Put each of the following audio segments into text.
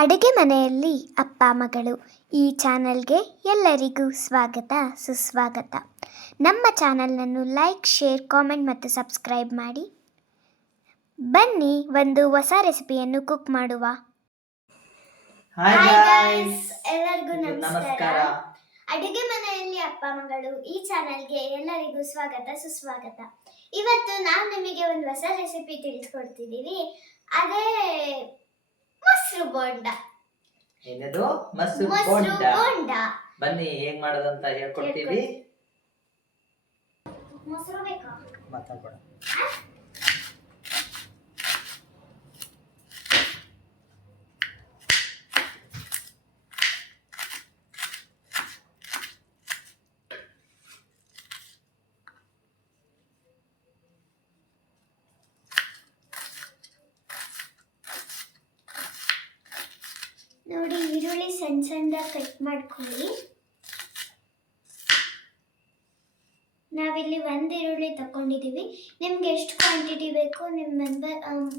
ಅಡುಗೆ ಮನೆಯಲ್ಲಿ ಅಪ್ಪ ಮಗಳು ಈ ಚಾನಲ್ಗೆ ಎಲ್ಲರಿಗೂ ಸ್ವಾಗತ ಸುಸ್ವಾಗತ. ನಮ್ಮ ಚಾನಲನ್ನು ಲೈಕ್, ಶೇರ್, ಕಾಮೆಂಟ್ ಮತ್ತು ಸಬ್ಸ್ಕ್ರೈಬ್ ಮಾಡಿ. ಬನ್ನಿ ಒಂದು ಹೊಸ ರೆಸಿಪಿಯನ್ನು ಕುಕ್ ಮಾಡುವ. ಹಾಯ್ ಗೈಸ್, ಎಲ್ಲರಿಗೂ ನಮಸ್ಕಾರ. ನಮಸ್ಕಾರ. ಅಡುಗೆ ಮನೆಯಲ್ಲಿ ಅಪ್ಪ ಮಗಳು ಈ ಚಾನಲ್ಗೆ ಎಲ್ಲರಿಗೂ ಸ್ವಾಗತ ಸುಸ್ವಾಗತ. ಇವತ್ತು ನಾವು ನಿಮಗೆ ಒಂದು ಹೊಸ ರೆಸಿಪಿ ತಿಳಿಸ್ಕೊಡ್ತಿದ್ದೀವಿ. ಅದೇ ಮೊಸರು ಬೋಂಡ. ಏನದು? ಮೊಸರು ಬೋಂಡ. ಬನ್ನಿ ಹೇಗ್ ಮಾಡೋದಂತ ಹೇಳ್ಕೊಡ್ತೀವಿ. ಮೊಸರು ಬೇಕಾ? ಮಾತಾಡ್ಬೇಡ. ನೋಡಿ, ಈರುಳ್ಳಿ ಸಣ್ಣ ಸಣ್ಣದಾಗಿ ಕಟ್ ಮಾಡ್ಕೊಳ್ಳಿ. ನಾವಿಲ್ಲಿ ಒಂದು ಈರುಳ್ಳಿ ತಗೊಂಡಿದ್ದೀವಿ. ನಿಮ್ಗೆ ಎಷ್ಟು ಕ್ವಾಂಟಿಟಿ ಬೇಕು ನಿಮ್ಮ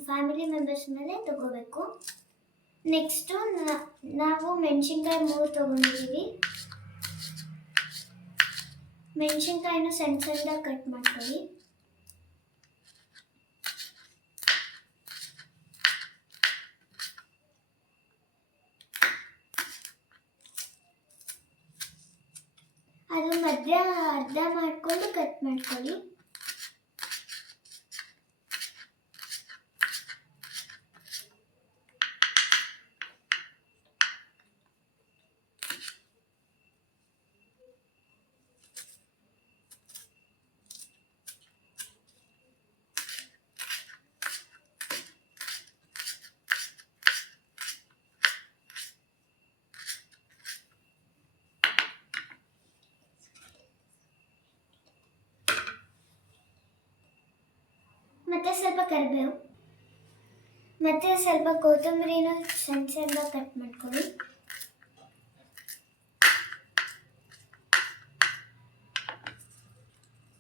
ಫ್ಯಾಮಿಲಿ ಮೆಂಬರ್ಸ್ ಮೇಲೆ ತಗೋಬೇಕು. ನೆಕ್ಸ್ಟು ನಾವು ಮೆಣಸಿನ್ಕಾಯಿ 3 ತಗೊಂಡಿದ್ದೀವಿ. ಮೆಣಸಿನ್ಕಾಯಿನ ಸಣ್ಣ ಸಣ್ಣದಾಗಿ ಕಟ್ ಮಾಡ್ಕೊಳ್ಳಿ. ಅದು ಮಧ್ಯ ಅರ್ಧ ಮಾಡಿಕೊಂಡು ಕಟ್ ಮಾಡ್ಕೊಳ್ಳಿ. ಮತ್ತೆ ಸ್ವಲ್ಪ ಕರಿಬೇವು, ಮತ್ತೆ ಸ್ವಲ್ಪ ಕೊತ್ತಂಬರಿನ ಸಣ್ಣ ಸಣ್ಣದಾಗಿ ಕಟ್ ಮಾಡ್ಕೊಳ್ಳಿ.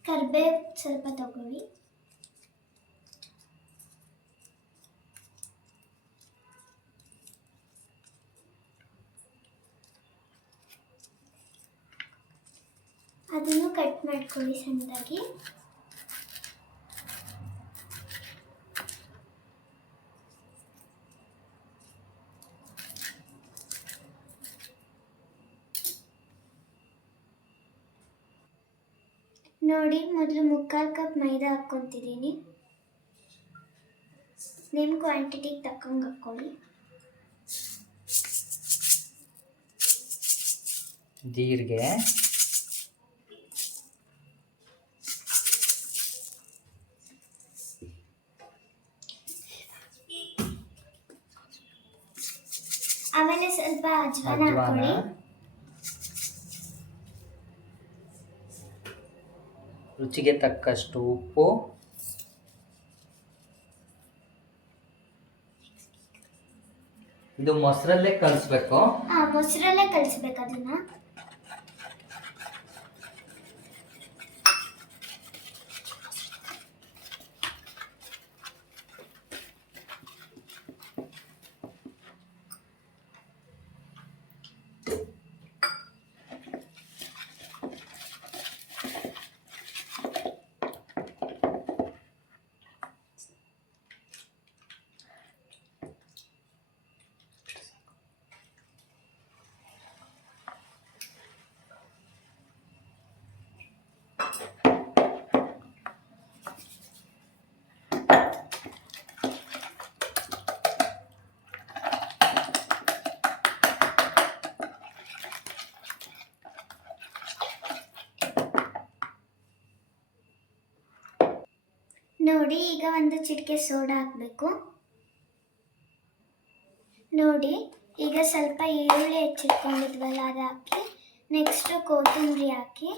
ಕರಿಬೇವು ಸ್ವಲ್ಪ ತಗೊಳ್ಳಿ. ಅದನ್ನು ಕಟ್ ಮಾಡ್ಕೊಳ್ಳಿ ಸಣ್ಣದಾಗಿ. ನೋಡಿ, ಮೊದಲು 3/4 ಕಪ್ ಮೈದಾ ಹಾಕ್ಕೊತಿದ್ದೀನಿ. ನಿಮ್ಮ ಕ್ವಾಂಟಿಟಿಗೆ ತಕ್ಕಂಗೆ ಹಾಕ್ಕೊಳ್ಳಿ. ಜೀರಿಗೆ, ಆಮೇಲೆ ಸ್ವಲ್ಪ ಅಜ್ವಾನ ಹಾಕ್ಕೊಳ್ಳಿ. ರುಚಿಗೆ ತಕ್ಕಷ್ಟು ಉಪ್ಪು, ಇದು ಮೊಸರಲ್ಲೇ ಕಲಿಸ್ಬೇಕು. ಮೊಸರಲ್ಲೇ ಕಲಿಸ್ಬೇಕು ಅದನ್ನ. ನೋಡಿ, ಈಗ ಒಂದು ಚಿಟಿಕೆ ಸೋಡಾ ಹಾಕಬೇಕು. ನೋಡಿ, ಈಗ ಸ್ವಲ್ಪ ಈರುಳ್ಳಿ ಹೆಚ್ಚಿಟ್ಕೊಂಡಿದ್ವಲ್ಲ ಅದು ಹಾಕಿ, ನೆಕ್ಸ್ಟು ಕೊತ್ತಂಬರಿ ಹಾಕಿ,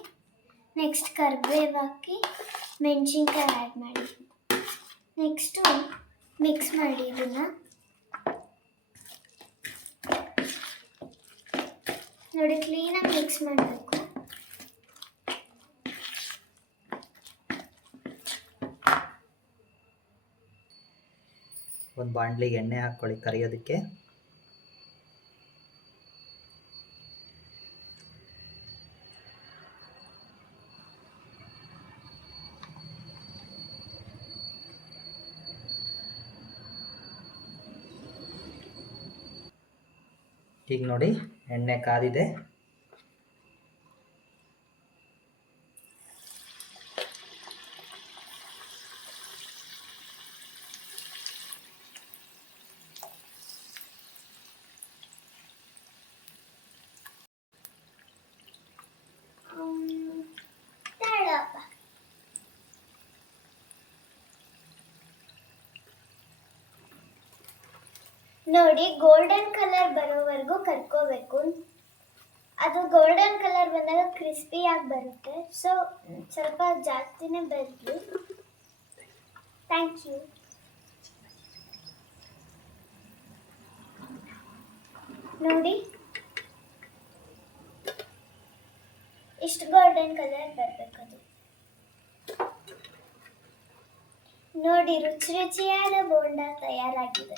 ನೆಕ್ಸ್ಟ್ ಕರಿಬೇವು ಹಾಕಿ, ಮೆಣಸಿನ್ಕಾಯಿ ಆ್ಯಡ್ ಮಾಡಿ, ನೆಕ್ಸ್ಟು ಮಿಕ್ಸ್ ಮಾಡಿ. ಇದನ್ನು ನೋಡಿ, ಕ್ಲೀನಾಗಿ ಮಿಕ್ಸ್ ಮಾಡಬೇಕು. ಒಂದು ಬಾಣಲಿಗೆ ಎಣ್ಣೆ ಹಾಕ್ಕೊಳ್ಳಿ ಕರಿಯೋದಕ್ಕೆ. ಈಗ ನೋಡಿ ಎಣ್ಣೆ ಕಾದಿದೆ. ತಾಳಪ್ಪ. ನೋಡಿ ಗೋಲ್ಡನ್ ಕಲರ್ ಬರೋವರೆಗೂ ಕರ್ಕೋಬೇಕು. ಅದು ಗೋಲ್ಡನ್ ಕಲರ್ ಬಂದಾಗ ಕ್ರಿಸ್ಪಿಯಾಗಿ ಬರುತ್ತೆ. ಸೊ ಸ್ವಲ್ಪ ಜಾಸ್ತಿನೇ ಬರಲಿ. Thank you. ನೋಡಿ ಇಷ್ಟು ಗೋಲ್ಡನ್ ಕಲರ್ ಬರಬೇಕದು. ನೋಡಿ ರುಚಿ ರುಚಿಯಾದ ಬೋಂಡ ತಯಾರಾಗಿದೆ.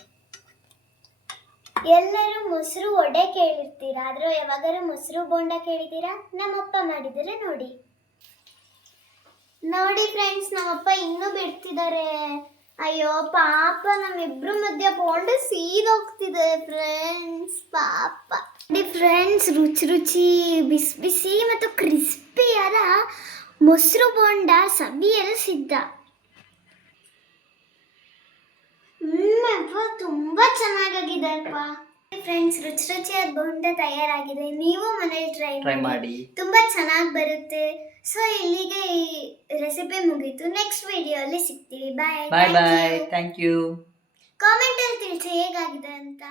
ಎಲ್ಲರೂ ಮೊಸರು ವಡೆ ಕೇಳಿರ್ತೀರಾ, ಆದ್ರೆ ಯಾವಾಗಾದ್ರೂ ಮೊಸರು ಬೋಂಡ ಕೇಳಿದ್ದೀರಾ? ನಮ್ಮಪ್ಪ ಮಾಡಿದರೆ ನೋಡಿ. ನೋಡಿ ಫ್ರೆಂಡ್ಸ್, ನಮ್ಮಪ್ಪ ಇನ್ನೂ ಬಿಡ್ತಿದ್ದಾರೆ. ಅಯ್ಯೋ ಪಾಪ, ನಮ್ಮಿಬ್ರು ಮಧ್ಯ ಬೋಂಡ ಸೀದೋಗ್ತಿದೆ ಫ್ರೆಂಡ್ಸ್, ಪಾಪ. ನೋಡಿ ಫ್ರೆಂಡ್ಸ್, ರುಚಿ ರುಚಿ ಬಿಸಿ ಬಿಸಿ ಮತ್ತು ಕ್ರಿಸ್ಪಿಯಾದ ಮೊಸರು ಬೋಂಡ ಸವಿಯಲು ಸಿದ್ಧ. ತುಂಬಾ ಚೆನ್ನಾಗಿದೆ ಅಪ್ಪ. ಫ್ರೆಂಡ್ಸ್, ರುಚಿ ರುಚಿಯಾದ ಬೋಂಡ ತಯಾರಾಗಿದೆ. ನೀವು ಮನೇಲಿ ಟ್ರೈ ಮಾಡಿ, ತುಂಬಾ ಚೆನ್ನಾಗಿ ಬರುತ್ತೆ. ಸೊ ಇಲ್ಲಿಗೆ ಈ ರೆಸಿಪಿ ಮುಗೀತು. ನೆಕ್ಸ್ಟ್ ವಿಡಿಯೋ ಅಲ್ಲಿ ಸಿಗ್ತೀವಿ. Bye bye bye. Thank you. Comment ಅಲ್ಲಿ ತಿಳಿಸಿ ಹೇಗಾಗಿದೆ ಅಂತ.